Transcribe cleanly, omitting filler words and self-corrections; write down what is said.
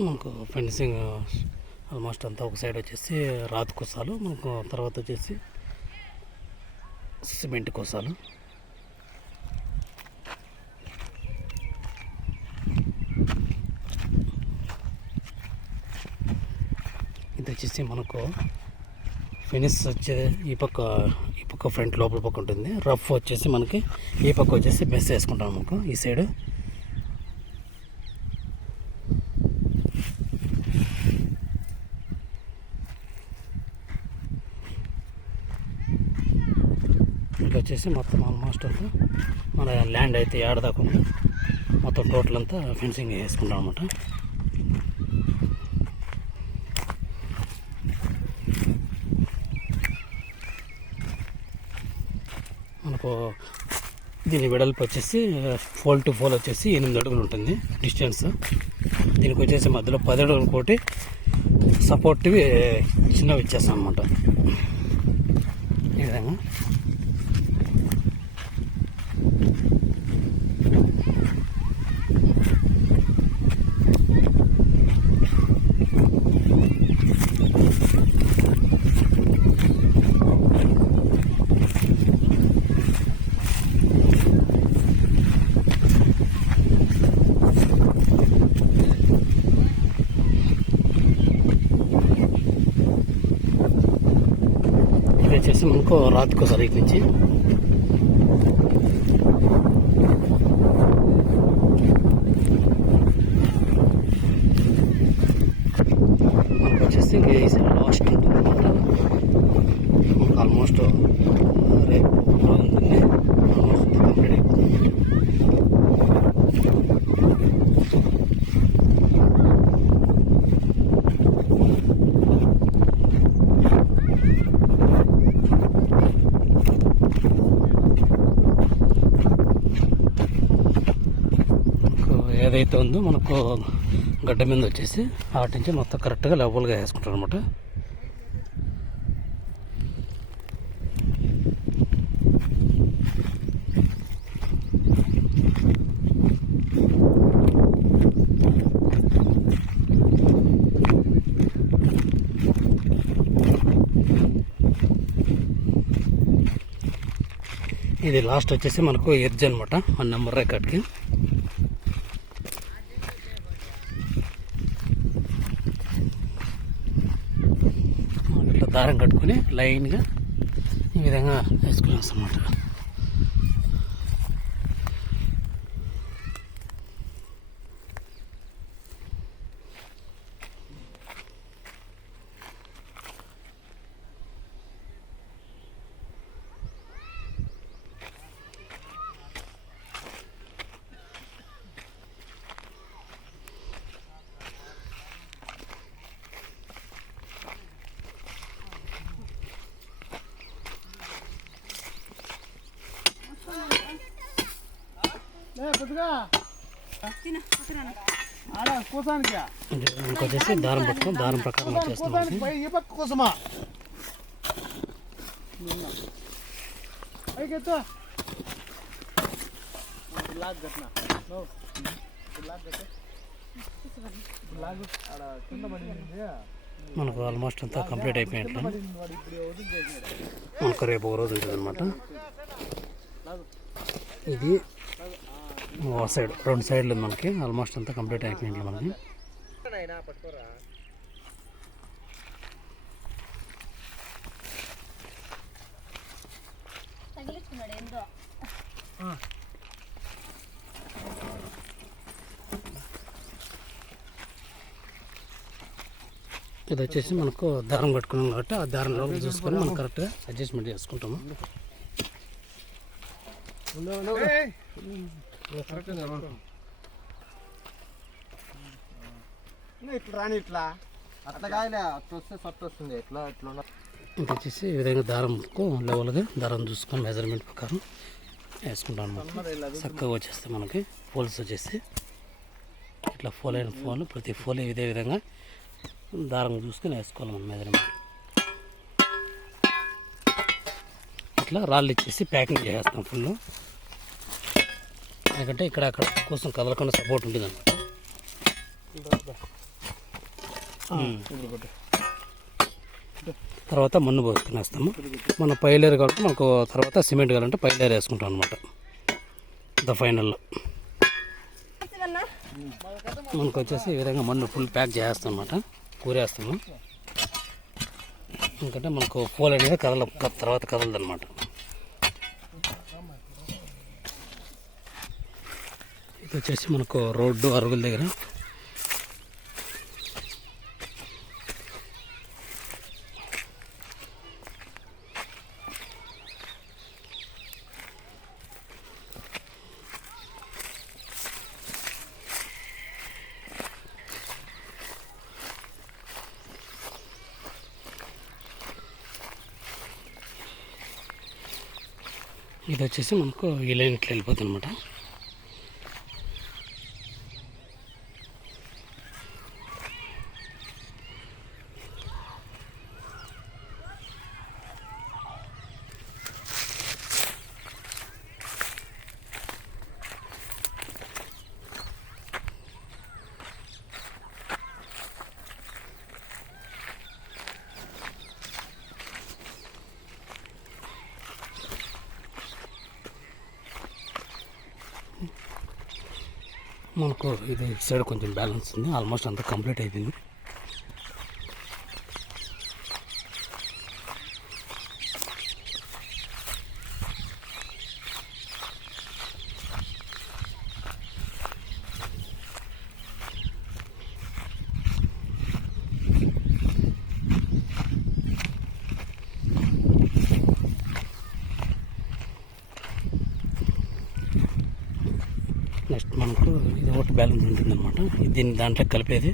మనకు fencing almost అంతా ఒక సైడ్ వచ్చేసి రాతి కోసాలు, మనకు తర్వాత వచ్చేసి సిమెంట్ కోసాలు. ఇది వచ్చేసి మనకు ఫినిష్ వచ్చే ఈ పక్క ఫ్రంట్ లోపల పక్క ఉంటుంది. రఫ్ వచ్చేసి మనకి ఈ పక్క వచ్చేసి మెస్ వేసుకుంటాం మనకు ఈ సైడ్. ఇట్లా వచ్చేసి మొత్తం ఆల్మోస్ట్ అంతా మన ల్యాండ్ అయితే ఏడదాకా ఉంది. మొత్తం టోటల్ అంతా ఫెన్సింగ్ వేసుకుంటాం అన్నమాట. మనకు దీని వెడల్పు వచ్చేసి ఫోల్ టు ఫోల్ వచ్చేసి 8 అడుగులు ఉంటుంది డిస్టెన్స్. దీనికి వచ్చేసి మధ్యలో 10 అడుగులు కోటి సపోర్ట్వి చిన్నవి ఇచ్చేస్తాం అన్నమాట. ఈ విధంగా వచ్చేసి మనకు రాత్రికో సైడ్ నుంచి మనకు వచ్చేసి లాస్ట్ ఉంటుంది అన్నమాట. మనకు ఆల్మోస్ట్ రేపు ఉంటుంది, ఆల్మోస్ట్ కంప్లీట్ అయిపోతుంది. ఏదైతే ఉందో మనకు గడ్డ మీద వచ్చేసి వాటి నుంచి మొత్తం కరెక్ట్గా లెవెల్గా వేసుకుంటారు అనమాట. ఇది లాస్ట్ వచ్చేసి మనకు ఎడ్జ్ అనమాట, 1 నెంబర్ రేకాట్కి. దారం కట్టుకొని లైన్గా ఈ విధంగా వేసుకున్నాం అన్నమాట. ఇంకొచ్చేసి దారం పట్టుకొని దారం ప్రకారం వచ్చేస్తున్నాం. మనకు ఆల్మోస్ట్ అంతా కంప్లీట్ అయిపోయినట్లు. మనకు రేపు ఒక రోజు ఉంటుంది అనమాట. ఇది సైడ్ 2 సైడ్లు మనకి ఆల్మోస్ట్ అంతా కంప్లీట్ అయిపోయినట్లు మనకి. ఇది వచ్చేసి మనకు దారం కట్టుకున్నాం కాబట్టి ఆ దారం లోపల చూసుకొని మనం కరెక్ట్గా అడ్జస్ట్మెంట్ చేసుకుంటాము. ఇది వచ్చేసి ఈ విధంగా దారంకు లెవెల్గా దారం చూసుకొని మెజర్మెంట్ ప్రకారం వేసుకుంటాం. చక్కగా వచ్చేస్తాయి మనకి ఫోల్స్ వచ్చేసి ఇట్లా ఫోల్ అయిన ఫోల్ ప్రతి ఫోల్ ఇదే విధంగా దారం చూసుకొని వేసుకోవాలి మనం మెజర్మెంట్. ఇట్లా రాళ్ళు ఇచ్చేసి ప్యాకింగ్ చేసేస్తాం ఫుల్. ఎందుకంటే ఇక్కడ అక్కడ కోసం కదలకుండా సపోర్ట్ ఉంటుంది అన్నమాట. తర్వాత మన్ను పోసుకునేస్తాము. మన పైలేరు కాబట్టి మనకు తర్వాత సిమెంట్ కావాలంటే పైలేరు వేసుకుంటాం అనమాట. ఫైనల్లో మనకు వచ్చేసి ఈ విధంగా మన్ను ఫుల్ ప్యాక్ చేస్తాం అనమాట, కూరేస్తాము. ఎందుకంటే మనకు పోల్ అనేది తర్వాత కదలదు అనమాట. ఇది వచ్చేసి మనకు రోడ్డు అరుగుల దగ్గర ఇది వచ్చేసి మనకు ఈ లైన్ ఇట్లా వెళ్ళిపోతుంది అనమాట. మనకు ఇది సైడ్ కొంచెం బ్యాలెన్స్ ఉంది, ఆల్మోస్ట్ అంతా కంప్లీట్ అయిపోయింది. నెక్స్ట్ మనకు ఇది ఒకటి బ్యాలెన్స్ ఉంటుందన్నమాట, దీన్ని దాంట్లో కలిపేది